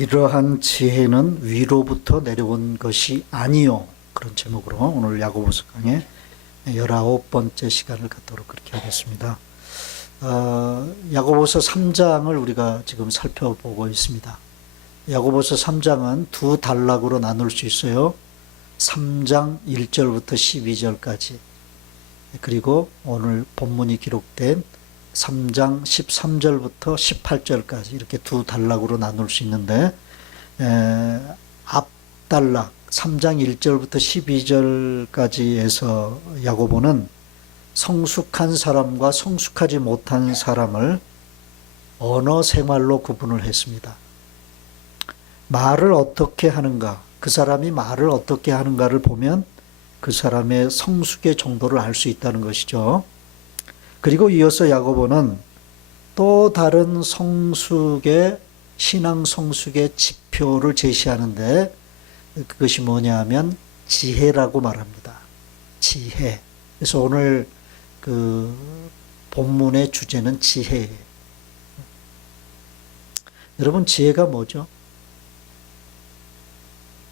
이러한 지혜는 위로부터 내려온 것이 아니요. 그런 제목으로 오늘 야고보서 강의 19번째 시간을 갖도록 그렇게 하겠습니다. 야고보서 3장을 우리가 지금 살펴보고 있습니다. 야고보서 3장은 두 단락으로 나눌 수 있어요. 3장 1절부터 12절까지, 그리고 오늘 본문이 기록된 3장 13절부터 18절까지 이렇게 두 단락으로 나눌 수 있는데, 앞 단락 3장 1절부터 12절까지에서 야고보는 성숙한 사람과 성숙하지 못한 사람을 언어 생활로 구분을 했습니다. 말을 어떻게 하는가, 그 사람이 말을 어떻게 하는가를 보면 그 사람의 성숙의 정도를 알 수 있다는 것이죠. 그리고 이어서 야고보는 또 다른 성숙의, 신앙 성숙의 지표를 제시하는데, 그것이 뭐냐 하면 지혜라고 말합니다. 지혜. 그래서 오늘 그 본문의 주제는 지혜예요. 여러분, 지혜가 뭐죠?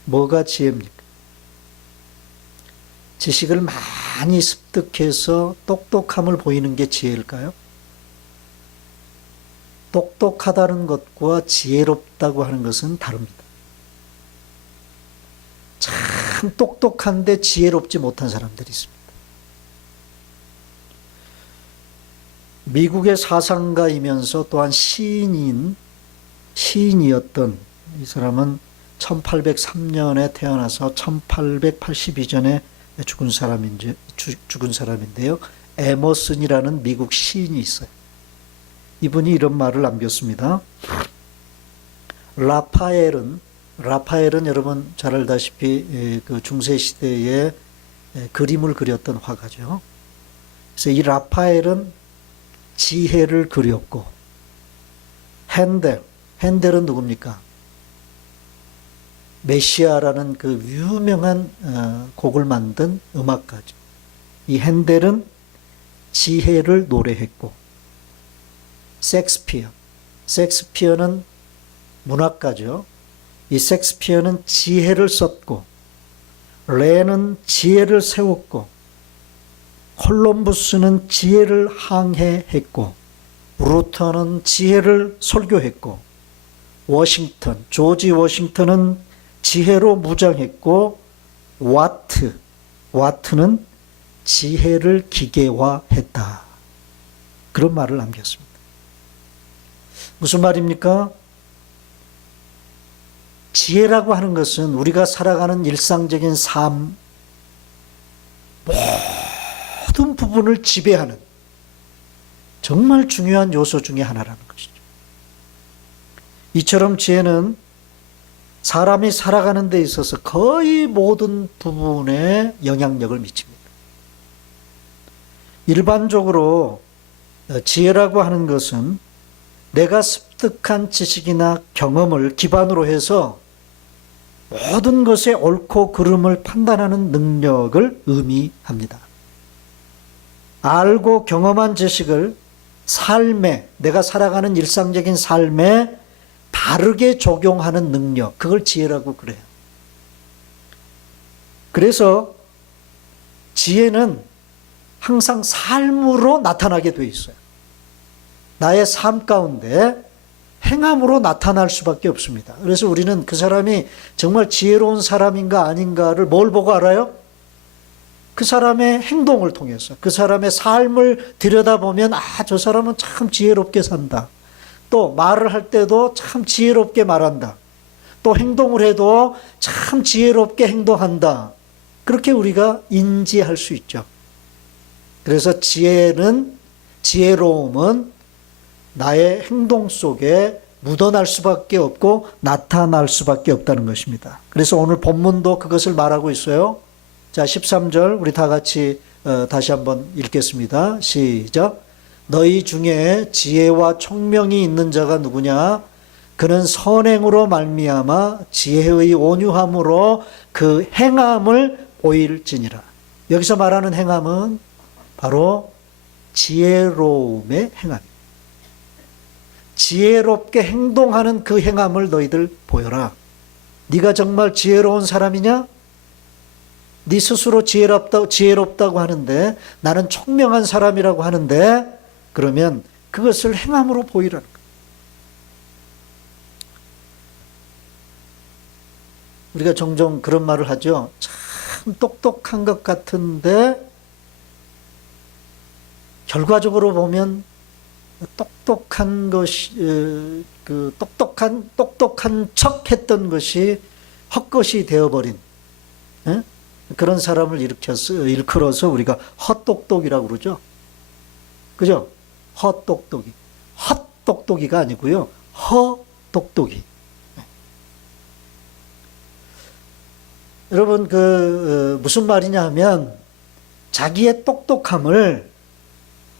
뭐가 지혜입니까? 지식을 많이 습득해서 똑똑함을 보이는 게 지혜일까요? 똑똑하다는 것과 지혜롭다고 하는 것은 다릅니다. 참 똑똑한데 지혜롭지 못한 사람들이 있습니다. 미국의 사상가이면서 또한 시인이었던 이 사람은 1803년에 태어나서 1882년에 죽은 사람인데요. 에머슨이라는 미국 시인이 있어요. 이분이 이런 말을 남겼습니다. 라파엘은 여러분 잘 알다시피 그 중세시대에 그림을 그렸던 화가죠. 그래서 이 라파엘은 지혜를 그렸고, 핸델은 누굽니까? 메시아라는 그 유명한 곡을 만든 음악가죠. 이 핸델은 지혜를 노래했고, 섹스피어는 문학가죠. 이 섹스피어는 지혜를 썼고, 레는 지혜를 세웠고, 콜럼부스는 지혜를 항해했고, 루터는 지혜를 설교했고, 조지 워싱턴은 지혜로 무장했고, 와트는 지혜를 기계화했다. 그런 말을 남겼습니다. 무슨 말입니까? 지혜라고 하는 것은 우리가 살아가는 일상적인 삶 모든 부분을 지배하는 정말 중요한 요소 중에 하나라는 것이죠. 이처럼 지혜는 사람이 살아가는 데 있어서 거의 모든 부분에 영향력을 미칩니다. 일반적으로 지혜라고 하는 것은 내가 습득한 지식이나 경험을 기반으로 해서 모든 것의 옳고 그름을 판단하는 능력을 의미합니다. 알고 경험한 지식을 내가 살아가는 일상적인 삶에 바르게 적용하는 능력, 그걸 지혜라고 그래요. 그래서 지혜는 항상 삶으로 나타나게 돼 있어요. 나의 삶 가운데 행함으로 나타날 수밖에 없습니다. 그래서 우리는 그 사람이 정말 지혜로운 사람인가 아닌가를 뭘 보고 알아요? 그 사람의 행동을 통해서, 그 사람의 삶을 들여다보면, 저 사람은 참 지혜롭게 산다. 또 말을 할 때도 참 지혜롭게 말한다. 또 행동을 해도 참 지혜롭게 행동한다. 그렇게 우리가 인지할 수 있죠. 그래서 지혜로움은 나의 행동 속에 묻어날 수밖에 없고 나타날 수밖에 없다는 것입니다. 그래서 오늘 본문도 그것을 말하고 있어요. 자, 13절 우리 다 같이 다시 한번 읽겠습니다. 시작. 너희 중에 지혜와 총명이 있는 자가 누구냐? 그는 선행으로 말미암아 지혜의 온유함으로 그 행함을 보일지니라. 여기서 말하는 행함은 바로 지혜로움의 행함입니다. 지혜롭게 행동하는 그 행함을 너희들 보여라. 네가 정말 지혜로운 사람이냐? 네 스스로 지혜롭다고 하는데 나는 총명한 사람이라고 하는데 그러면 그것을 행함으로 보이라는 거예요. 우리가 종종 그런 말을 하죠. 참 똑똑한 것 같은데 결과적으로 보면 똑똑한 것이 똑똑한 척 했던 것이 헛것이 되어버린 그런 사람을 일컬어서 우리가 헛똑똑이라고 그러죠. 그죠? 헛똑똑이. 헛똑똑이가 아니고요. 허똑똑이. 여러분, 무슨 말이냐 하면 자기의 똑똑함을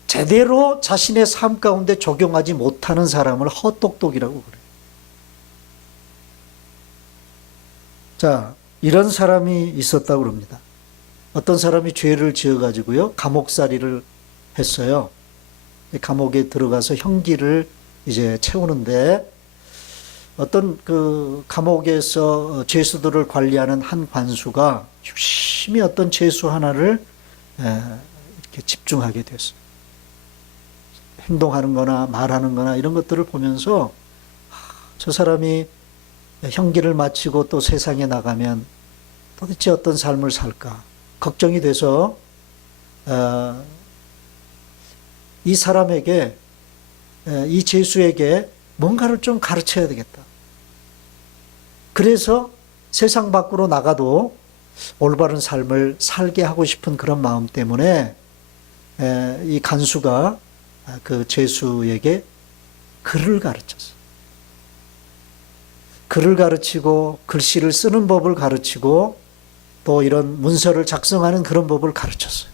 제대로 자신의 삶 가운데 적용하지 못하는 사람을 헛똑똑이라고 그래요. 자, 이런 사람이 있었다고 그럽니다. 어떤 사람이 죄를 지어가지고요, 감옥살이를 했어요. 감옥에 들어가서 형기를 이제 채우는데, 어떤 감옥에서 죄수들을 관리하는 한 관수가 유심히 어떤 죄수 하나를 이렇게 집중하게 됐어요. 행동하는 거나 말하는 거나 이런 것들을 보면서 저 사람이 형기를 마치고 또 세상에 나가면 도대체 어떤 삶을 살까 걱정이 돼서 이 사람에게, 이 죄수에게 뭔가를 좀 가르쳐야 되겠다. 그래서 세상 밖으로 나가도 올바른 삶을 살게 하고 싶은 그런 마음 때문에 이 간수가 그 죄수에게 글을 가르쳤어요. 글을 가르치고 글씨를 쓰는 법을 가르치고 또 이런 문서를 작성하는 그런 법을 가르쳤어요.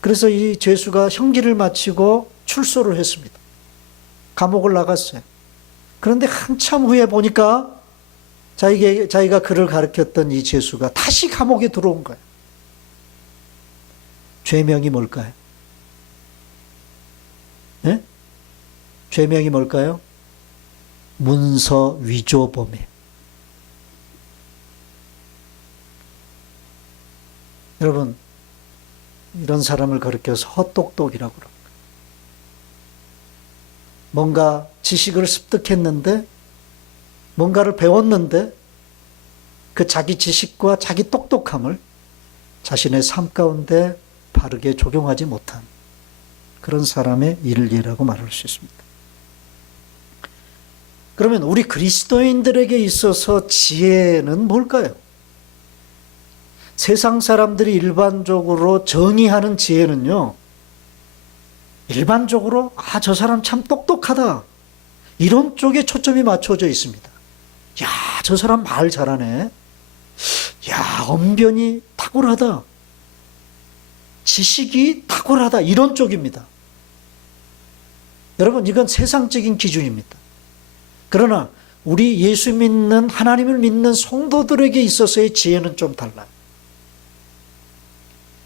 그래서 이 죄수가 형기를 마치고 출소를 했습니다. 감옥을 나갔어요. 그런데 한참 후에 보니까 자기가 글을 가르쳤던 이 죄수가 다시 감옥에 들어온 거예요. 죄명이 뭘까요? 네? 죄명이 뭘까요? 문서 위조범이에요. 여러분, 이런 사람을 가르쳐서 헛똑똑이라고 그럽니다. 뭔가 지식을 습득했는데, 뭔가를 배웠는데, 그 자기 지식과 자기 똑똑함을 자신의 삶 가운데 바르게 적용하지 못한 그런 사람의 일리라고 말할 수 있습니다. 그러면 우리 그리스도인들에게 있어서 지혜는 뭘까요? 세상 사람들이 일반적으로 정의하는 지혜는요, 일반적으로 저 사람 참 똑똑하다, 이런 쪽에 초점이 맞춰져 있습니다. 야, 저 사람 말 잘하네. 야, 언변이 탁월하다. 지식이 탁월하다. 이런 쪽입니다. 여러분, 이건 세상적인 기준입니다. 그러나 우리 예수 믿는, 하나님을 믿는 성도들에게 있어서의 지혜는 좀 달라요.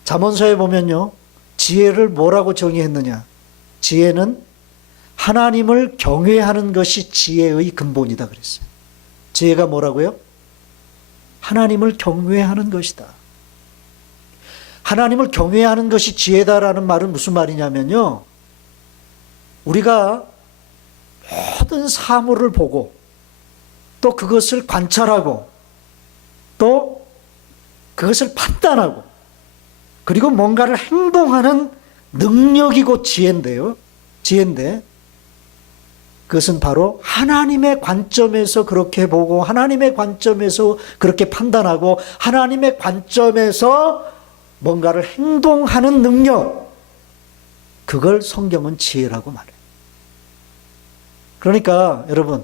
잠언서에 보면요, 지혜를 뭐라고 정의했느냐? 지혜는 하나님을 경외하는 것이 지혜의 근본이다 그랬어요. 지혜가 뭐라고요? 하나님을 경외하는 것이다. 하나님을 경외하는 것이 지혜다라는 말은 무슨 말이냐면요, 우리가 모든 사물을 보고 또 그것을 관찰하고 또 그것을 판단하고 그리고 뭔가를 행동하는 능력이 곧 지혜인데요. 지혜인데 그것은 바로 하나님의 관점에서 그렇게 보고 하나님의 관점에서 그렇게 판단하고 하나님의 관점에서 뭔가를 행동하는 능력, 그걸 성경은 지혜라고 말해요. 그러니까 여러분,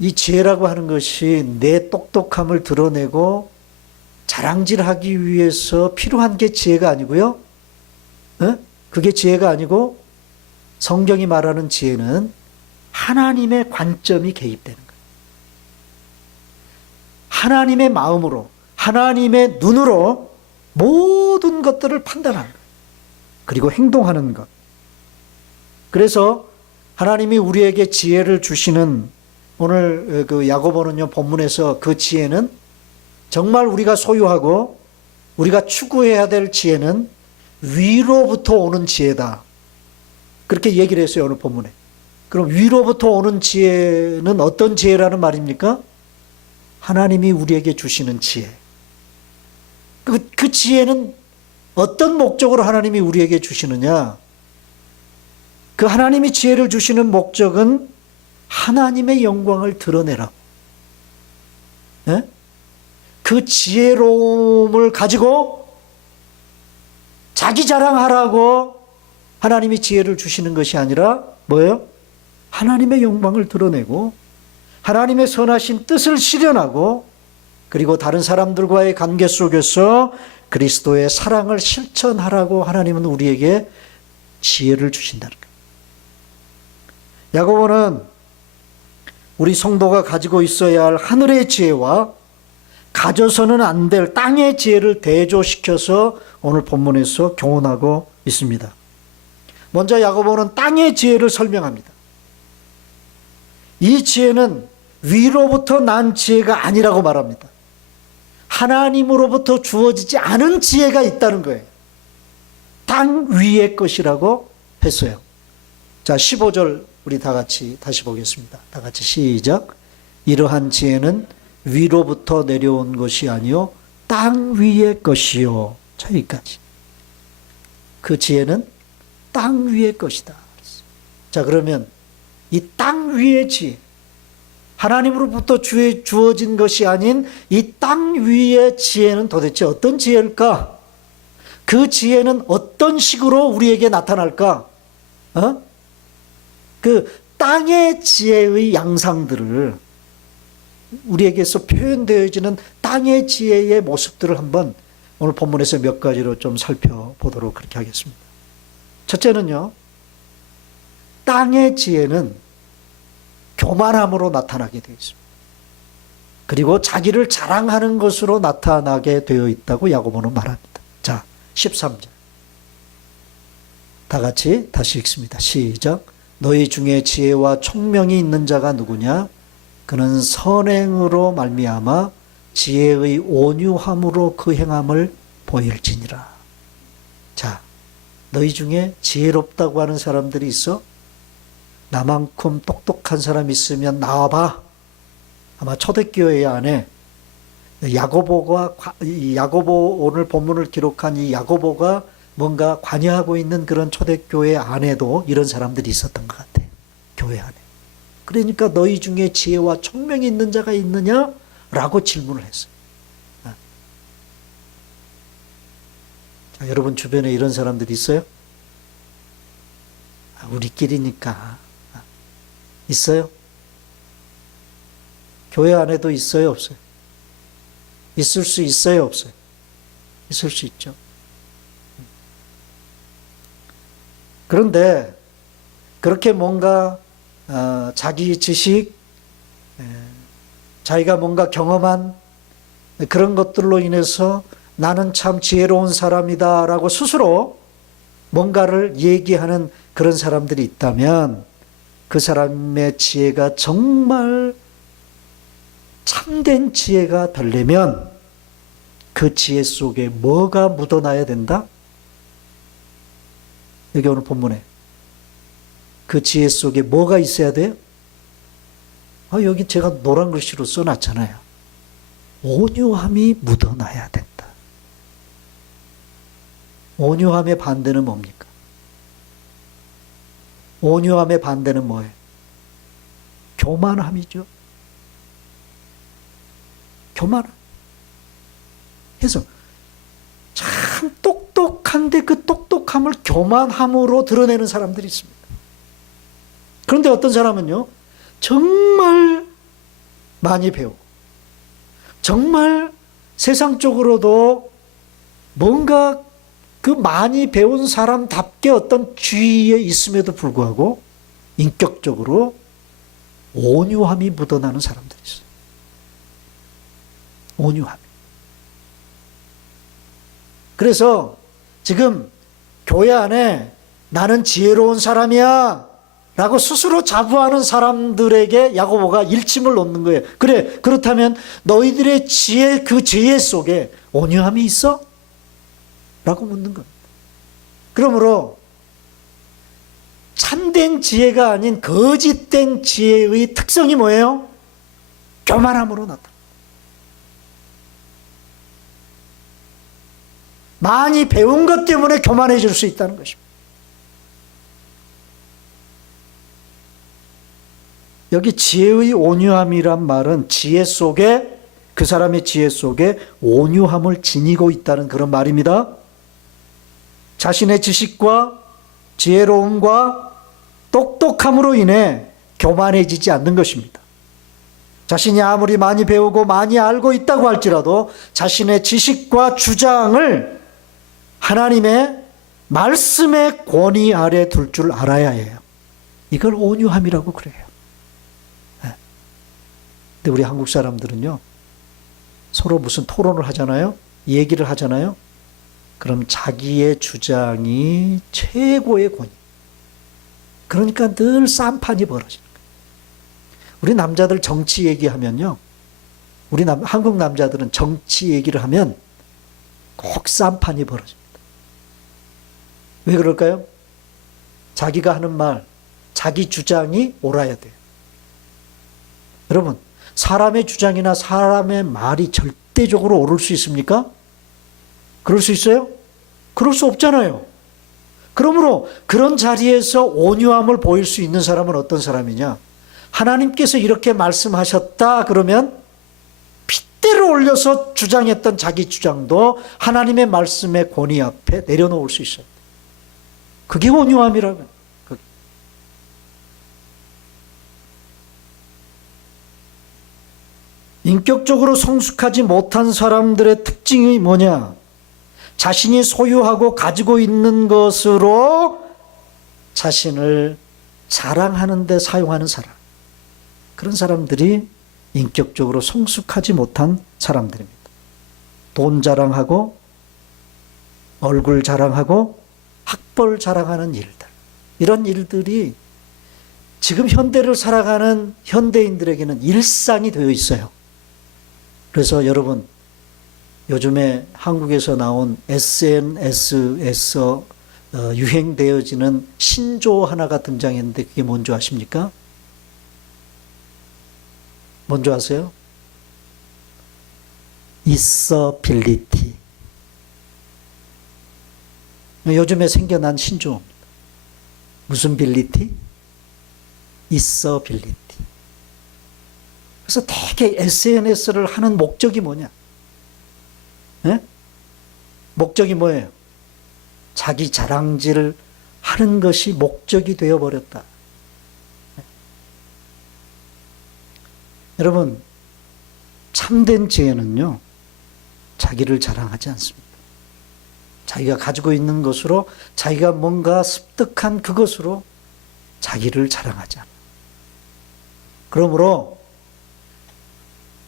이 지혜라고 하는 것이 내 똑똑함을 드러내고 자랑질하기 위해서 필요한 게 지혜가 아니고요. 그게 지혜가 아니고 성경이 말하는 지혜는 하나님의 관점이 개입되는 거예요. 하나님의 마음으로, 하나님의 눈으로 모든 것들을 판단하는 거예요. 그리고 행동하는 것. 그래서 하나님이 우리에게 지혜를 주시는 오늘 그 야고보는요, 본문에서 그 지혜는 정말 우리가 소유하고 우리가 추구해야 될 지혜는 위로부터 오는 지혜다. 그렇게 얘기를 했어요, 오늘 본문에. 그럼 위로부터 오는 지혜는 어떤 지혜라는 말입니까? 하나님이 우리에게 주시는 지혜. 그 지혜는 어떤 목적으로 하나님이 우리에게 주시느냐? 그 하나님이 지혜를 주시는 목적은 하나님의 영광을 드러내라고. 네? 그 지혜로움을 가지고 자기 자랑하라고 하나님이 지혜를 주시는 것이 아니라 뭐예요? 하나님의 영광을 드러내고 하나님의 선하신 뜻을 실현하고 그리고 다른 사람들과의 관계 속에서 그리스도의 사랑을 실천하라고 하나님은 우리에게 지혜를 주신다는 거예요. 야고보는 우리 성도가 가지고 있어야 할 하늘의 지혜와 가져서는 안 될 땅의 지혜를 대조시켜서 오늘 본문에서 교훈하고 있습니다. 먼저 야고보는 땅의 지혜를 설명합니다. 이 지혜는 위로부터 난 지혜가 아니라고 말합니다. 하나님으로부터 주어지지 않은 지혜가 있다는 거예요. 땅 위의 것이라고 했어요. 자, 15절 우리 다 같이 다시 보겠습니다. 다 같이 시작. 이러한 지혜는 위로부터 내려온 것이 아니요 땅 위의 것이요. 자, 여기까지. 그 지혜는 땅 위의 것이다. 자, 그러면 이 땅 위의 지혜, 하나님으로부터 주어진 것이 아닌 이 땅 위의 지혜는 도대체 어떤 지혜일까? 그 지혜는 어떤 식으로 우리에게 나타날까? 그 땅의 지혜의 양상들을 우리에게서 표현되어지는 땅의 지혜의 모습들을 한번 오늘 본문에서 몇 가지로 좀 살펴보도록 그렇게 하겠습니다. 첫째는요, 땅의 지혜는 교만함으로 나타나게 되어 있습니다. 그리고 자기를 자랑하는 것으로 나타나게 되어 있다고 야고보는 말합니다. 자, 13절. 다 같이 다시 읽습니다. 시작. 너희 중에 지혜와 총명이 있는 자가 누구냐? 그는 선행으로 말미암아 지혜의 온유함으로 그 행함을 보일지니라. 자, 너희 중에 지혜롭다고 하는 사람들이 있어? 나만큼 똑똑한 사람 있으면 나와봐. 아마 초대교회 안에 야고보 오늘 본문을 기록한 이 야고보가 뭔가 관여하고 있는 그런 초대교회 안에도 이런 사람들이 있었던 것 같아요. 교회 안에. 그러니까 너희 중에 지혜와 총명이 있는 자가 있느냐? 라고 질문을 했어요. 자, 여러분 주변에 이런 사람들이 있어요? 우리끼리니까. 있어요? 교회 안에도 있어요? 없어요? 있을 수 있어요? 없어요? 있을 수 있죠. 그런데 그렇게 뭔가 자기 지식, 자기가 뭔가 경험한 그런 것들로 인해서 나는 참 지혜로운 사람이다 라고 스스로 뭔가를 얘기하는 그런 사람들이 있다면 그 사람의 지혜가 정말 참된 지혜가 되려면 그 지혜 속에 뭐가 묻어나야 된다? 여기 오늘 본문에 그 지혜 속에 뭐가 있어야 돼요? 여기 제가 노란 글씨로 써놨잖아요. 온유함이 묻어나야 된다. 온유함의 반대는 뭡니까? 온유함의 반대는 뭐예요? 교만함이죠. 교만함. 그래서 참 똑똑한데 그 똑똑함을 교만함으로 드러내는 사람들이 있습니다. 그런데 어떤 사람은요, 정말 많이 배우고 정말 세상적으로도 뭔가 그 많이 배운 사람답게 어떤 주위에 있음에도 불구하고 인격적으로 온유함이 묻어나는 사람들이 있어요. 온유함. 그래서 지금 교회 안에 나는 지혜로운 사람이야 라고 스스로 자부하는 사람들에게 야고보가 일침을 놓는 거예요. 그래, 그렇다면 너희들의 지혜, 그 지혜 속에 온유함이 있어? 라고 묻는 겁니다. 그러므로 참된 지혜가 아닌 거짓된 지혜의 특성이 뭐예요? 교만함으로 나타납니다. 많이 배운 것 때문에 교만해질 수 있다는 것입니다. 여기 지혜의 온유함이란 말은 지혜 속에, 그 사람의 지혜 속에 온유함을 지니고 있다는 그런 말입니다. 자신의 지식과 지혜로움과 똑똑함으로 인해 교만해지지 않는 것입니다. 자신이 아무리 많이 배우고 많이 알고 있다고 할지라도 자신의 지식과 주장을 하나님의 말씀의 권위 아래 둘 줄 알아야 해요. 이걸 온유함이라고 그래요. 근데 우리 한국 사람들은요, 서로 무슨 토론을 하잖아요, 얘기를 하잖아요. 그럼 자기의 주장이 최고의 권위. 그러니까 늘 쌈판이 벌어지는 거예요. 우리 남자들 정치 얘기하면요, 한국 남자들은 정치 얘기를 하면 꼭 쌈판이 벌어집니다. 왜 그럴까요? 자기가 하는 말, 자기 주장이 옳아야 돼요. 여러분, 사람의 주장이나 사람의 말이 절대적으로 옳을 수 있습니까? 그럴 수 있어요? 그럴 수 없잖아요. 그러므로 그런 자리에서 온유함을 보일 수 있는 사람은 어떤 사람이냐? 하나님께서 이렇게 말씀하셨다 그러면 핏대를 올려서 주장했던 자기 주장도 하나님의 말씀의 권위 앞에 내려놓을 수 있어요. 그게 온유함이라고요. 인격적으로 성숙하지 못한 사람들의 특징이 뭐냐? 자신이 소유하고 가지고 있는 것으로 자신을 자랑하는 데 사용하는 사람. 그런 사람들이 인격적으로 성숙하지 못한 사람들입니다. 돈 자랑하고 얼굴 자랑하고 학벌 자랑하는 일들. 이런 일들이 지금 현대를 살아가는 현대인들에게는 일상이 되어 있어요. 그래서 여러분, 요즘에 한국에서 나온 SNS에서 유행되어지는 신조어 하나가 등장했는데 그게 뭔지 아십니까? 뭔지 아세요? 있어빌리티. 요즘에 생겨난 신조어입니다. 무슨 빌리티? 있어빌리티. 그래서 되게 SNS를 하는 목적이 뭐냐? 네? 목적이 뭐예요? 자기 자랑질을 하는 것이 목적이 되어버렸다. 여러분, 참된 지혜는요, 자기를 자랑하지 않습니다. 자기가 가지고 있는 것으로, 자기가 뭔가 습득한 그것으로 자기를 자랑하지 않아요. 그러므로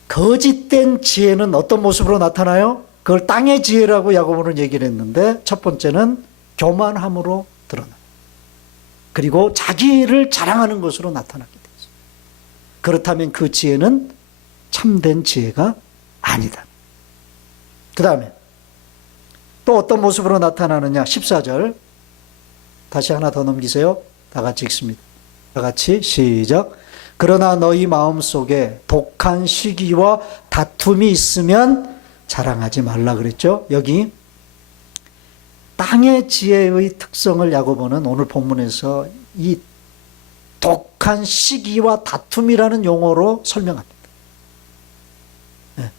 거짓된 지혜는 어떤 모습으로 나타나요? 그걸 땅의 지혜라고 야고보는 얘기를 했는데, 첫 번째는 교만함으로 드러나요. 그리고 자기를 자랑하는 것으로 나타나게 되죠. 그렇다면 그 지혜는 참된 지혜가 아니다. 그 다음에 또 어떤 모습으로 나타나느냐? 14절 다시 하나 더 넘기세요. 다 같이 읽습니다. 다 같이 시작. 그러나 너희 마음속에 독한 시기와 다툼이 있으면 자랑하지 말라 그랬죠. 여기 땅의 지혜의 특성을 야고보는 오늘 본문에서 이 독한 시기와 다툼이라는 용어로 설명합니다. 네.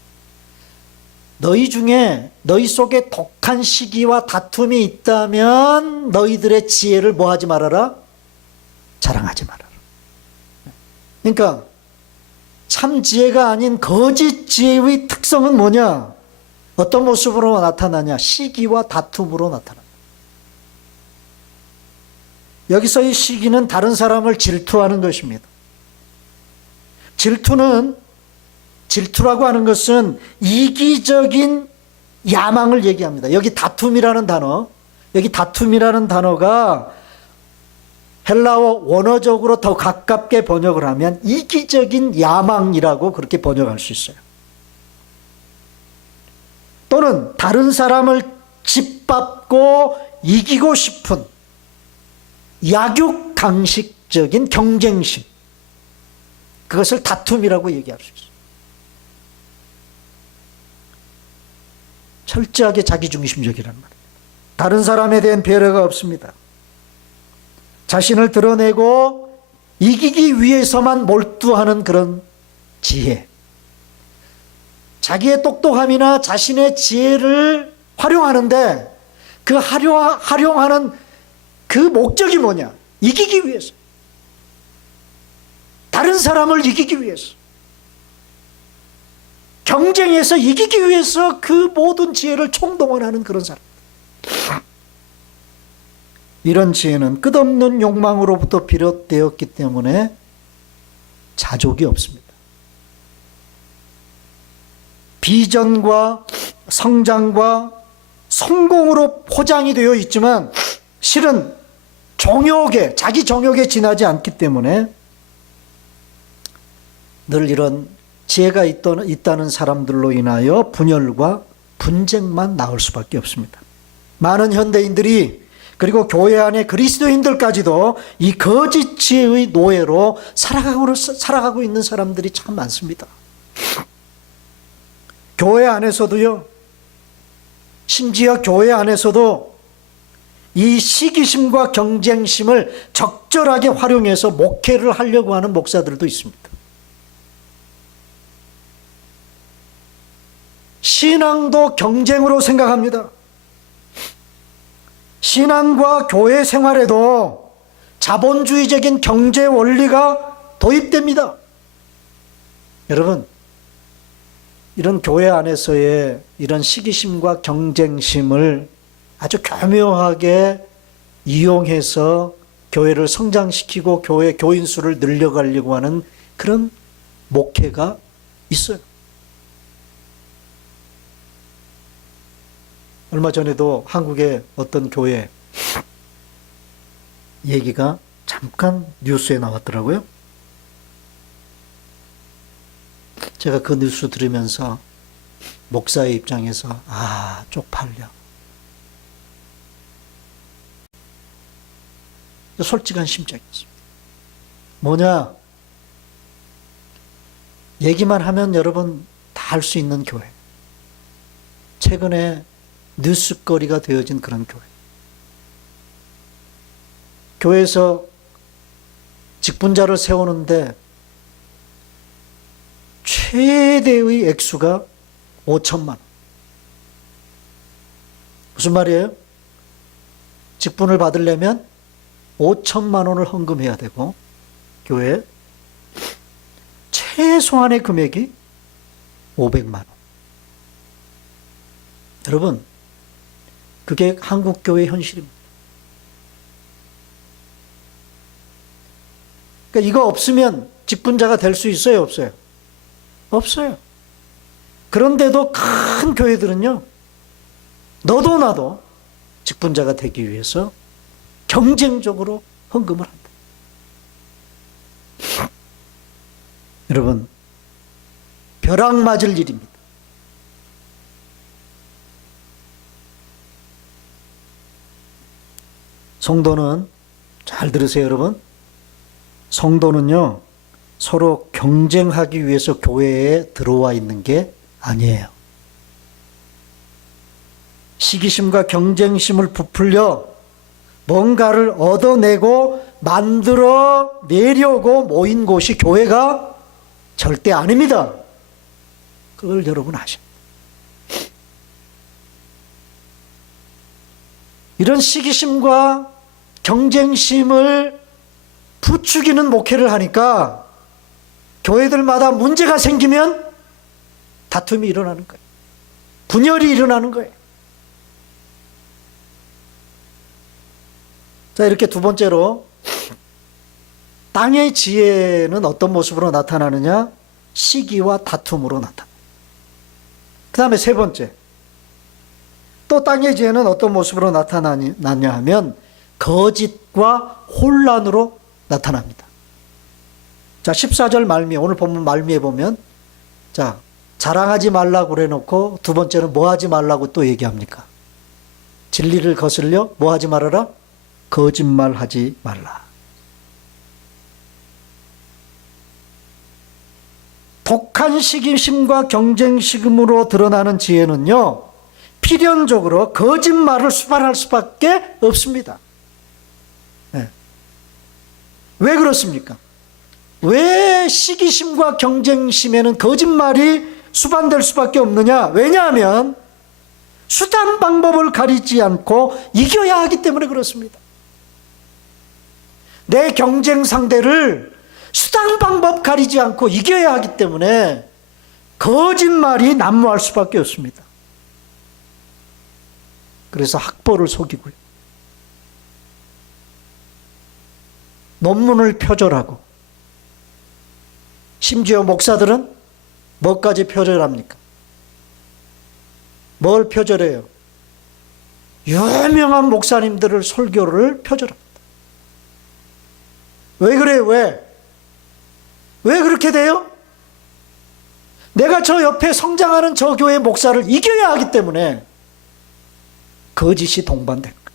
너희 중에, 너희 속에 독한 시기와 다툼이 있다면 너희들의 지혜를 뭐 하지 말아라? 자랑하지 말아라. 그러니까 참 지혜가 아닌 거짓 지혜의 특성은 뭐냐? 어떤 모습으로 나타나냐? 시기와 다툼으로 나타납니다. 여기서 이 시기는 다른 사람을 질투하는 것입니다. 질투라고 하는 것은 이기적인 야망을 얘기합니다. 여기 다툼이라는 단어가 헬라어 원어적으로 더 가깝게 번역을 하면 이기적인 야망이라고 그렇게 번역할 수 있어요. 또는 다른 사람을 짓밟고 이기고 싶은 약육강식적인 경쟁심, 그것을 다툼이라고 얘기할 수 있어요. 철저하게 자기중심적이라는 말입니다. 다른 사람에 대한 배려가 없습니다. 자신을 드러내고 이기기 위해서만 몰두하는 그런 지혜. 자기의 똑똑함이나 자신의 지혜를 활용하는데 그 활용하는 그 목적이 뭐냐? 이기기 위해서. 다른 사람을 이기기 위해서. 경쟁에서 이기기 위해서 그 모든 지혜를 총동원하는 그런 사람. 이런 지혜는 끝없는 욕망으로부터 비롯되었기 때문에 자족이 없습니다. 비전과 성장과 성공으로 포장이 되어 있지만 실은 자기 정욕에 지나지 않기 때문에 늘 이런 지혜가 있다는 사람들로 인하여 분열과 분쟁만 나올 수밖에 없습니다. 많은 현대인들이 그리고 교회 안에 그리스도인들까지도 이 거짓 지혜의 노예로 살아가고 있는 사람들이 참 많습니다. 교회 안에서도요, 심지어 교회 안에서도 이 시기심과 경쟁심을 적절하게 활용해서 목회를 하려고 하는 목사들도 있습니다. 신앙도 경쟁으로 생각합니다. 신앙과 교회 생활에도 자본주의적인 경제 원리가 도입됩니다. 여러분, 이런 교회 안에서의 이런 시기심과 경쟁심을 아주 교묘하게 이용해서 교회를 성장시키고 교회 교인 수를 늘려가려고 하는 그런 목회가 있어요. 얼마 전에도 한국의 어떤 교회 얘기가 잠깐 뉴스에 나왔더라고요. 제가 그 뉴스 들으면서 목사의 입장에서 쪽팔려. 솔직한 심정이었습니다. 뭐냐? 얘기만 하면 여러분 다 알 수 있는 교회. 최근에 뉴스거리가 되어진 그런 교회. 교회에서 직분자를 세우는데 최대의 액수가 5천만 원. 무슨 말이에요? 직분을 받으려면 5천만 원을 헌금해야 되고 교회에 최소한의 금액이 500만 원. 여러분, 그게 한국 교회의 현실입니다. 그러니까 이거 없으면 직분자가 될 수 있어요, 없어요? 없어요. 그런데도 큰 교회들은요, 너도 나도 직분자가 되기 위해서 경쟁적으로 헌금을 한다. 여러분, 벼락 맞을 일입니다. 성도는, 잘 들으세요, 여러분. 성도는요, 서로 경쟁하기 위해서 교회에 들어와 있는 게 아니에요. 시기심과 경쟁심을 부풀려 뭔가를 얻어내고 만들어 내려고 모인 곳이 교회가 절대 아닙니다. 그걸 여러분 아십니다. 이런 시기심과 경쟁심을 부추기는 목회를 하니까 교회들마다 문제가 생기면 다툼이 일어나는 거예요. 분열이 일어나는 거예요. 자, 이렇게 두 번째로 땅의 지혜는 어떤 모습으로 나타나느냐? 시기와 다툼으로 나타납니다. 그 다음에 세 번째, 또 땅의 지혜는 어떤 모습으로 나타나냐 하면 거짓과 혼란으로 나타납니다. 자, 14절 말미, 오늘 본문 말미에 보면, 자, 자랑하지 말라고 그래 놓고 두 번째는 뭐 하지 말라고 또 얘기합니까? 진리를 거슬려 뭐 하지 말아라? 거짓말하지 말라. 독한 시기심과 경쟁심으로 드러나는 지혜는요, 필연적으로 거짓말을 수반할 수밖에 없습니다. 네. 왜 그렇습니까? 왜 시기심과 경쟁심에는 거짓말이 수반될 수밖에 없느냐? 왜냐하면 수단 방법을 가리지 않고 이겨야 하기 때문에 그렇습니다. 내 경쟁 상대를 수단 방법 가리지 않고 이겨야 하기 때문에 거짓말이 난무할 수밖에 없습니다. 그래서 학벌을 속이고요, 논문을 표절하고, 심지어 목사들은 뭐까지 표절합니까? 뭘 표절해요? 유명한 목사님들을 설교를 표절합니다. 왜 그래요? 왜 그렇게 돼요? 내가 저 옆에 성장하는 저 교회 목사를 이겨야 하기 때문에 거짓이 동반된 거예요.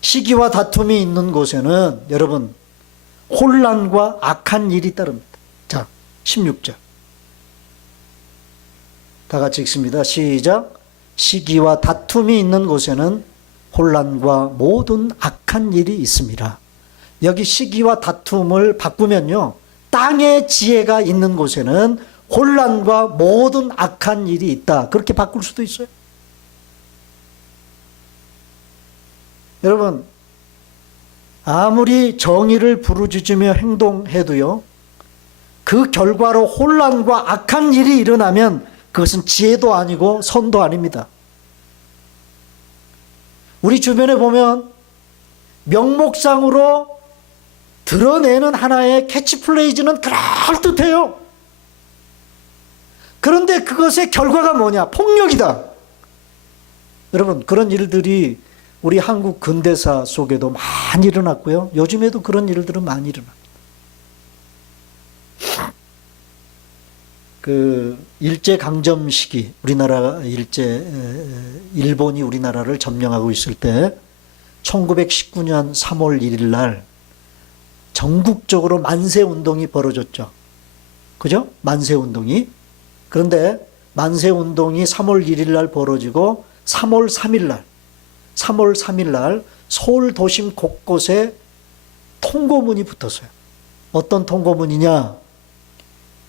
시기와 다툼이 있는 곳에는 여러분 혼란과 악한 일이 따릅니다. 자, 16절 다 같이 읽습니다. 시작. 시기와 다툼이 있는 곳에는 혼란과 모든 악한 일이 있습니다. 여기 시기와 다툼을 바꾸면요, 땅의 지혜가 있는 곳에는 혼란과 모든 악한 일이 있다, 그렇게 바꿀 수도 있어요. 여러분, 아무리 정의를 부르짖으며 행동해도요, 그 결과로 혼란과 악한 일이 일어나면 그것은 지혜도 아니고 선도 아닙니다. 우리 주변에 보면 명목상으로 드러내는 하나의 캐치플레이즈는 그럴듯해요. 그런데 그것의 결과가 뭐냐? 폭력이다. 여러분, 그런 일들이 우리 한국 근대사 속에도 많이 일어났고요, 요즘에도 그런 일들은 많이 일어납니다. 그 일제강점 시기, 우리나라 일본이 우리나라를 점령하고 있을 때 1919년 3월 1일 날 전국적으로 만세운동이 벌어졌죠. 그죠? 만세운동이. 그런데 만세운동이 3월 1일 날 벌어지고 3월 3일 날 서울 도심 곳곳에 통고문이 붙었어요. 어떤 통고문이냐?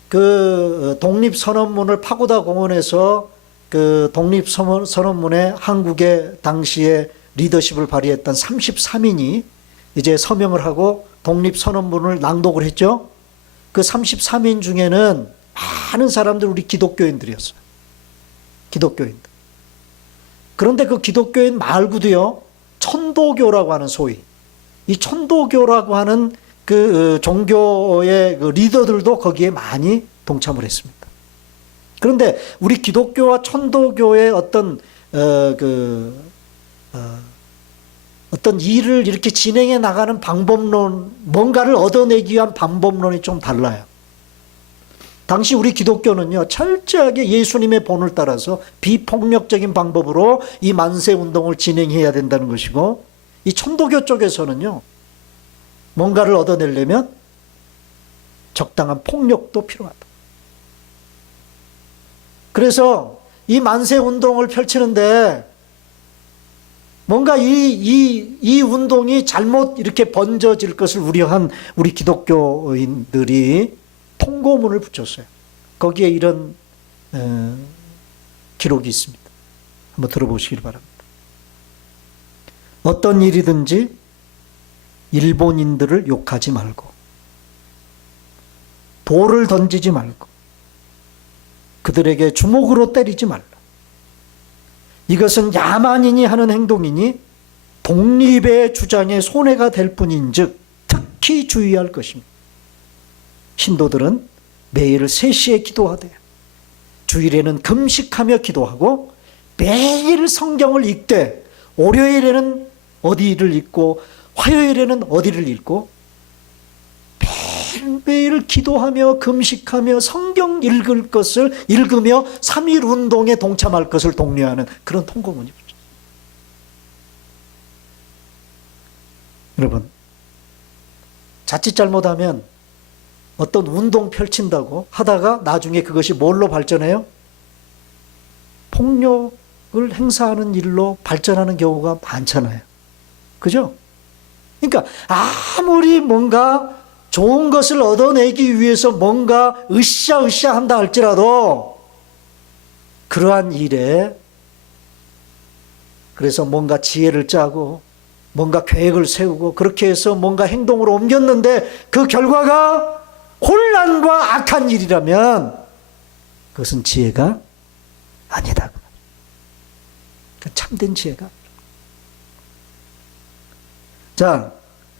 그 독립선언문을 파고다 공원에서 그 독립선언문에 한국의 당시에 리더십을 발휘했던 33인이 이제 서명을 하고 독립선언문을 낭독을 했죠. 그 33인 중에는 많은 사람들 우리 기독교인들이었어요. 기독교인들. 그런데 그 기독교인 말고도요, 천도교라고 하는 소위, 이 천도교라고 하는 그 종교의 그 리더들도 거기에 많이 동참을 했습니다. 그런데 우리 기독교와 천도교의 어떤 어떤 일을 이렇게 진행해 나가는 방법론, 뭔가를 얻어내기 위한 방법론이 좀 달라요. 당시 우리 기독교는요, 철저하게 예수님의 본을 따라서 비폭력적인 방법으로 이 만세운동을 진행해야 된다는 것이고, 이 천도교 쪽에서는요, 뭔가를 얻어내려면 적당한 폭력도 필요하다. 그래서 이 만세운동을 펼치는데 뭔가 이 운동이 잘못 이렇게 번져질 것을 우려한 우리 기독교인들이 통고문을 붙였어요. 거기에 이런 기록이 있습니다. 한번 들어보시길 바랍니다. 어떤 일이든지 일본인들을 욕하지 말고, 돌을 던지지 말고, 그들에게 주먹으로 때리지 말라. 이것은 야만인이 하는 행동이니 독립의 주장에 손해가 될 뿐인즉 특히 주의할 것입니다. 신도들은 매일 3시에 기도하되 주일에는 금식하며 기도하고 매일 성경을 읽되 월요일에는 어디를 읽고 화요일에는 어디를 읽고 매일매일 기도하며 금식하며 성경 읽을 것을 읽으며 3.1 운동에 동참할 것을 독려하는 그런 통고문이 붙죠. 여러분, 자칫 잘못하면 어떤 운동 펼친다고 하다가 나중에 그것이 뭘로 발전해요? 폭력을 행사하는 일로 발전하는 경우가 많잖아요. 그죠? 그러니까 아무리 뭔가 좋은 것을 얻어내기 위해서 뭔가 으쌰으쌰 한다 할지라도 그러한 일에 그래서 뭔가 지혜를 짜고 뭔가 계획을 세우고 그렇게 해서 뭔가 행동으로 옮겼는데 그 결과가 혼란과 악한 일이라면 그것은 지혜가 아니다. 참된 지혜가. 자,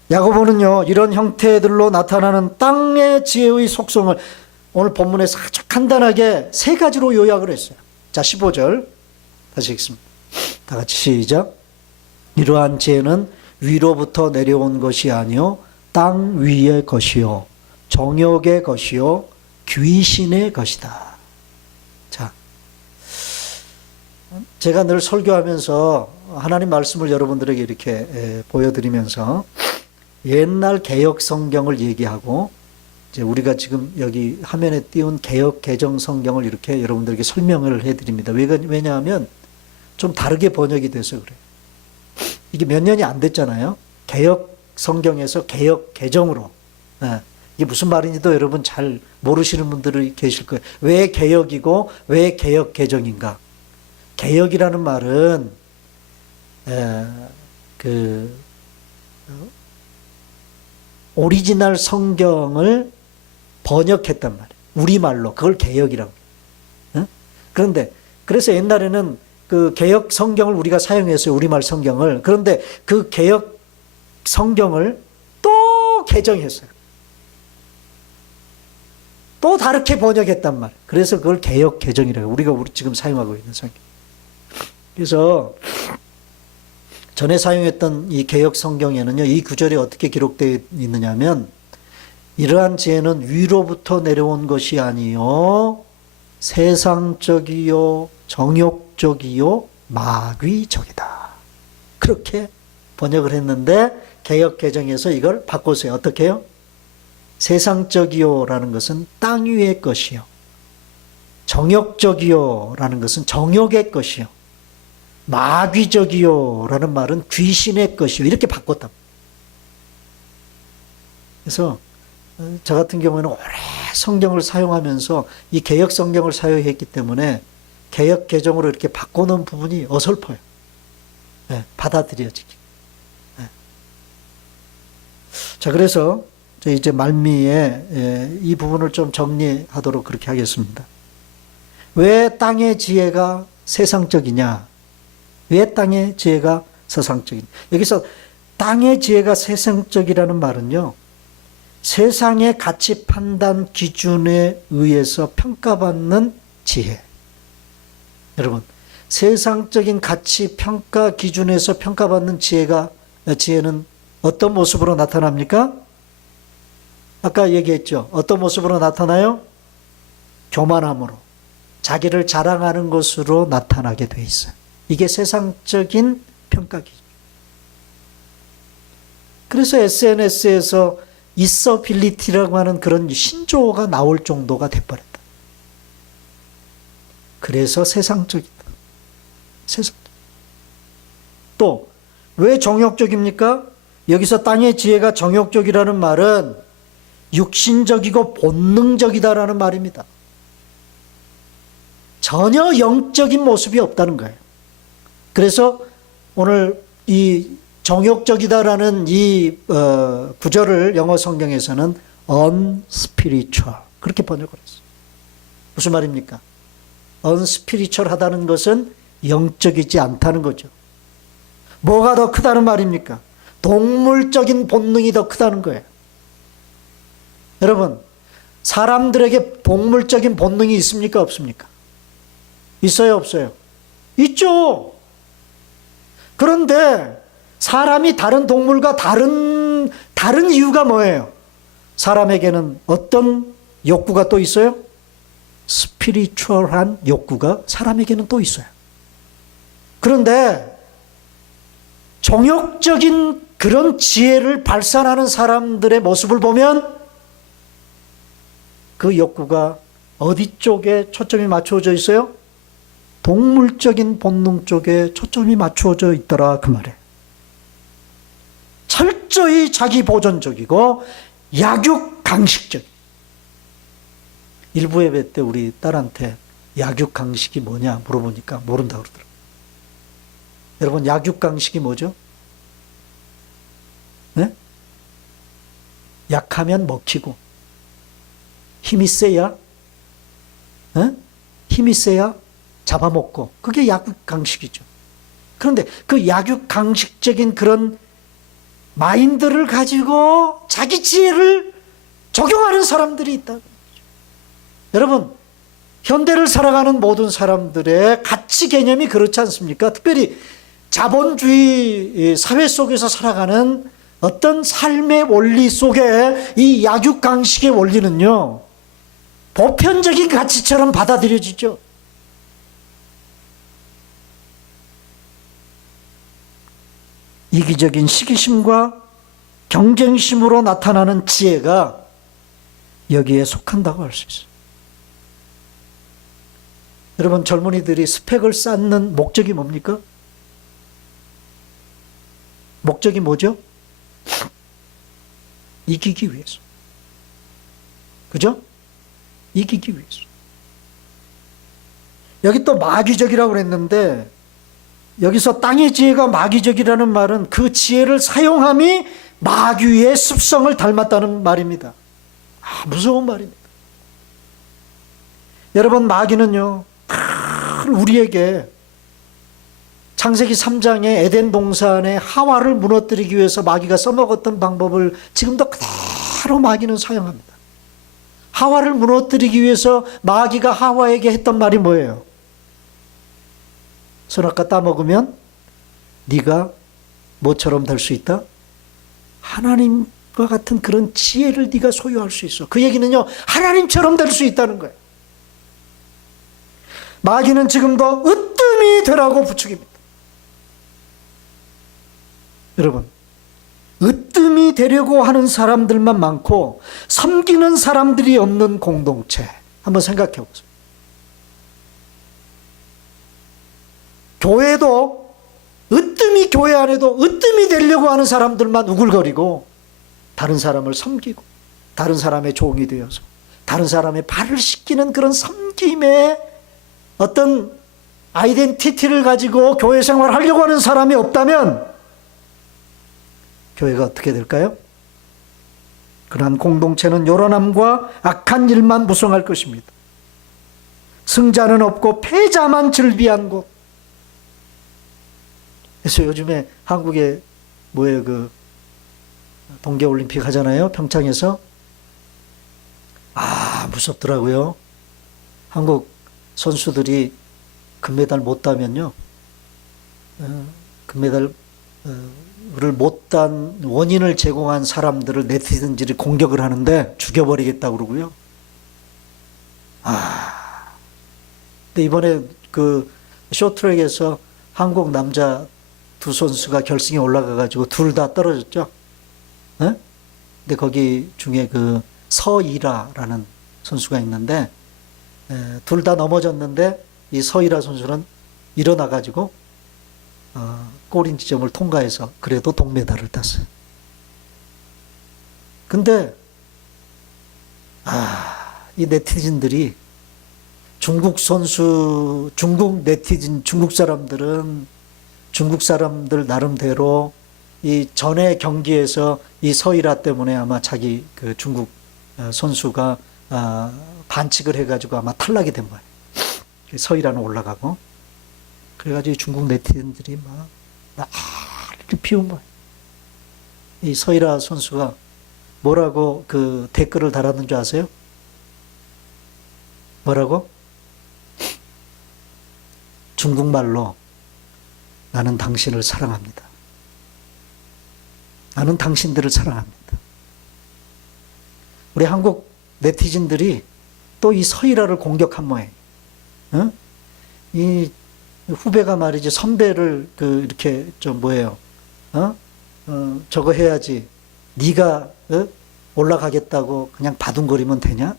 야고보는요, 이런 형태들로 나타나는 땅의 지혜의 속성을 오늘 본문에서 아주 간단하게 세 가지로 요약을 했어요. 자, 15절 다시 읽습니다. 다 같이 시작. 이러한 지혜는 위로부터 내려온 것이 아니요 땅 위의 것이요 정욕의 것이요 귀신의 것이다. 자, 제가 늘 설교하면서 하나님 말씀을 여러분들에게 이렇게 보여드리면서 옛날 개역 성경을 얘기하고 이제 우리가 지금 여기 화면에 띄운 개역 개정 성경을 이렇게 여러분들에게 설명을 해드립니다. 왜냐하면 좀 다르게 번역이 돼서 그래요. 이게 몇 년이 안 됐잖아요. 개역 성경에서 개역 개정으로. 이게 무슨 말인지도 여러분 잘 모르시는 분들이 계실 거예요. 왜 개역이고 왜 개역 개정인가? 개역이라는 말은 오리지널 성경을 번역했단 말이에요. 우리말로. 그걸 개역이라고. 그런데 그래서 옛날에는 그 개역 성경을 우리가 사용했어요. 우리말 성경을. 그런데 그 개역 성경을 또 개정했어요. 또 다르게 번역했단 말이에요. 그래서 그걸 개역 개정이라고. 우리가 지금 사용하고 있는 성경. 그래서 전에 사용했던 이 개역 성경에는요, 이 구절이 어떻게 기록되어 있느냐 하면, 이러한 지혜는 위로부터 내려온 것이 아니요 세상적이요 정욕적이요 마귀적이다. 그렇게 번역을 했는데 개역 개정에서 이걸 바꿨어요. 어떻게 해요? 세상적이요라는 것은 땅 위의 것이요, 정욕적이요라는 것은 정욕의 것이요, 마귀적이요라는 말은 귀신의 것이요, 이렇게 바꿨다. 그래서 저 같은 경우에는 오래 성경을 사용하면서 이 개역 성경을 사용했기 때문에 개역 개정으로 이렇게 바꿔놓은 부분이 어설퍼요. 네, 받아들여지기. 네. 자, 그래서 이제 말미에 이 부분을 좀 정리하도록 그렇게 하겠습니다. 왜 땅의 지혜가 세상적이냐? 왜 땅의 지혜가 세상적이냐? 여기서 땅의 지혜가 세상적이라는 말은요, 세상의 가치 판단 기준에 의해서 평가받는 지혜. 여러분, 세상적인 가치 평가 기준에서 평가받는 지혜는 어떤 모습으로 나타납니까? 아까 얘기했죠. 어떤 모습으로 나타나요? 교만함으로, 자기를 자랑하는 것으로 나타나게 돼 있어요. 이게 세상적인 평가 기준. 그래서 SNS에서 있어빌리티라고 하는 그런 신조어가 나올 정도가 돼버렸다. 그래서 세상적이다. 세상적. 또 왜 정욕적입니까? 여기서 땅의 지혜가 정욕적이라는 말은 육신적이고 본능적이다라는 말입니다. 전혀 영적인 모습이 없다는 거예요. 그래서 오늘 이 정욕적이다라는 이 구절을 영어 성경에서는 unspiritual 그렇게 번역을 했어요. 무슨 말입니까? unspiritual하다는 것은 영적이지 않다는 거죠. 뭐가 더 크다는 말입니까? 동물적인 본능이 더 크다는 거예요. 여러분, 사람들에게 동물적인 본능이 있습니까? 없습니까? 있어요? 없어요? 있죠. 그런데 사람이 다른 동물과 다른 이유가 뭐예요? 사람에게는 어떤 욕구가 또 있어요? 스피리추얼한 욕구가 사람에게는 또 있어요. 그런데 정욕적인 그런 지혜를 발산하는 사람들의 모습을 보면 그 욕구가 어디 쪽에 초점이 맞추어져 있어요? 동물적인 본능 쪽에 초점이 맞추어져 있더라 그 말이에요. 철저히 자기 보존적이고 약육강식적. 일부 예배 때 우리 딸한테 약육강식이 뭐냐 물어보니까 모른다고 그러더라고요. 여러분, 약육강식이 뭐죠? 네? 약하면 먹히고 힘이 세야 힘이 세야 잡아먹고, 그게 약육강식이죠. 그런데 그 약육강식적인 그런 마인드를 가지고 자기 지혜를 적용하는 사람들이 있다. 여러분, 현대를 살아가는 모든 사람들의 가치 개념이 그렇지 않습니까? 특별히 자본주의 사회 속에서 살아가는 어떤 삶의 원리 속에 이 약육강식의 원리는요, 보편적인 가치처럼 받아들여지죠. 이기적인 시기심과 경쟁심으로 나타나는 지혜가 여기에 속한다고 할 수 있어요. 여러분, 젊은이들이 스펙을 쌓는 목적이 뭡니까? 목적이 뭐죠? 이기기 위해서. 그죠? 이기기 위해서. 여기 또 마귀적이라고 그랬는데, 여기서 땅의 지혜가 마귀적이라는 말은 그 지혜를 사용함이 마귀의 습성을 닮았다는 말입니다. 무서운 말입니다. 여러분, 마귀는요, 우리에게 창세기 3장의 에덴 동산의 하와를 무너뜨리기 위해서 마귀가 써먹었던 방법을 지금도 그대로 마귀는 사용합니다. 하와를 무너뜨리기 위해서 마귀가 하와에게 했던 말이 뭐예요? 선악과 따먹으면 네가 뭐처럼 될 수 있다? 하나님과 같은 그런 지혜를 네가 소유할 수 있어. 그 얘기는요, 하나님처럼 될 수 있다는 거예요. 마귀는 지금도 으뜸이 되라고 부추깁니다. 여러분, 으뜸이 되려고 하는 사람들만 많고 섬기는 사람들이 없는 공동체, 한번 생각해 보세요. 교회도 으뜸이, 교회 안에도 으뜸이 되려고 하는 사람들만 우글거리고 다른 사람을 섬기고 다른 사람의 종이 되어서 다른 사람의 발을 씻기는 그런 섬김의 어떤 아이덴티티를 가지고 교회 생활을 하려고 하는 사람이 없다면 교회가 어떻게 될까요? 그러한 공동체는 요란함과 악한 일만 무성할 것입니다. 승자는 없고 패자만 즐비한 곳. 그래서 요즘에 한국에 그 동계올림픽 하잖아요. 평창에서. 무섭더라고요. 한국 선수들이 금메달 못 따면요, 금메달을 못 딴 원인을 제공한 사람들을 네티즌들이 공격을 하는데 죽여버리겠다고 그러고요. 근데 이번에 그 쇼트랙에서 한국 남자 두 선수가 결승에 올라가가지고 둘 다 떨어졌죠. 네? 근데 거기 중에 그 서이라라는 선수가 있는데, 둘 다 넘어졌는데 이 서이라 선수는 일어나가지고 골인 지점을 통과해서 그래도 동메달을 땄어요. 근데 이 네티즌들이 중국 선수, 중국 네티즌, 중국 사람들은 중국 사람들 나름대로 이 전에 경기에서 이 서이라 때문에 아마 자기 그 중국 선수가 반칙을 해가지고 아마 탈락이 된 거예요. 서이라는 올라가고. 그래가지고 중국 네티즌들이 막 난리를 피운 거예요. 이 서이라 선수가 뭐라고 그 댓글을 달았는 줄 아세요? 뭐라고? 중국말로 나는 당신을 사랑합니다. 나는 당신들을 사랑합니다. 우리 한국 네티즌들이 또 이 서일아를 공격한 모양이에요. 어? 이 후배가 말이지 선배를 이렇게 좀 뭐예요? 저거 해야지. 네가 올라가겠다고 그냥 바둥거리면 되냐?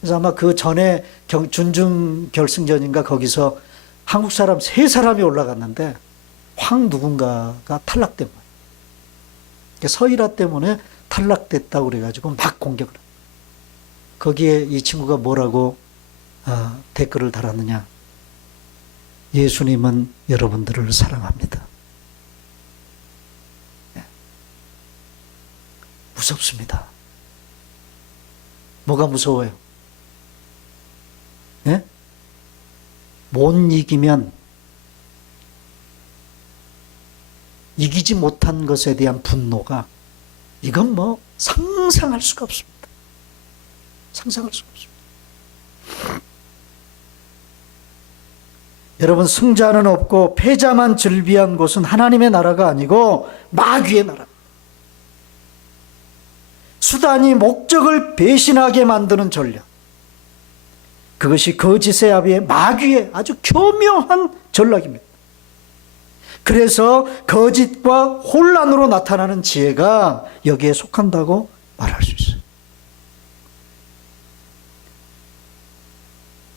그래서 아마 그 전에 준중 결승전인가 거기서 한국 사람 3사람이 올라갔는데 황 누군가가 탈락된 거예요. 서일아 때문에 탈락됐다고 그래가지고 막 공격을 해요. 거기에 이 친구가 뭐라고 댓글을 달았느냐. 예수님은 여러분들을 사랑합니다. 네. 무섭습니다. 뭐가 무서워요? 네? 못 이기면 이기지 못한 것에 대한 분노가 이건 뭐 상상할 수가 없습니다. 상상할 수가 없습니다. 여러분, 승자는 없고 패자만 즐비한 곳은 하나님의 나라가 아니고 마귀의 나라. 수단이 목적을 배신하게 만드는 전략. 그것이 거짓의 아비의 마귀의 아주 교묘한 전략입니다. 그래서 거짓과 혼란으로 나타나는 지혜가 여기에 속한다고 말할 수 있어요.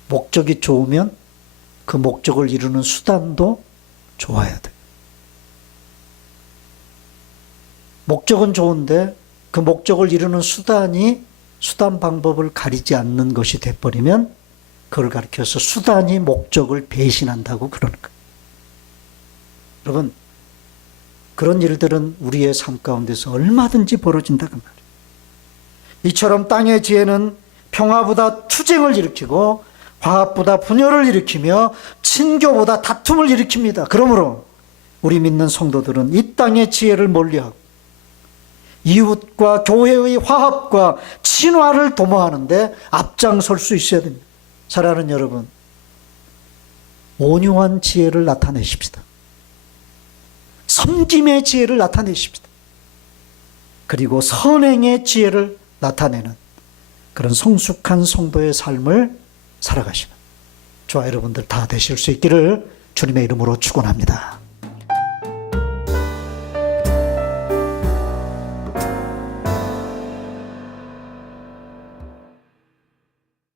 목적이 좋으면 그 목적을 이루는 수단도 좋아야 돼요. 목적은 좋은데 그 목적을 이루는 수단 방법을 가리지 않는 것이 돼버리면 그걸 가리켜서 수단이 목적을 배신한다고 그러는 거예요. 여러분, 그런 일들은 우리의 삶 가운데서 얼마든지 벌어진다 그 말이에요. 이처럼 땅의 지혜는 평화보다 투쟁을 일으키고 화합보다 분열을 일으키며 친교보다 다툼을 일으킵니다. 그러므로 우리 믿는 성도들은 이 땅의 지혜를 멀리하고 이웃과 교회의 화합과 친화를 도모하는데 앞장설 수 있어야 됩니다. 사랑하는 여러분, 온유한 지혜를 나타내십시다. 섬김의 지혜를 나타내십시다. 그리고 선행의 지혜를 나타내는 그런 성숙한 성도의 삶을 살아가시는 저와 여러분들 다 되실 수 있기를 주님의 이름으로 축원합니다.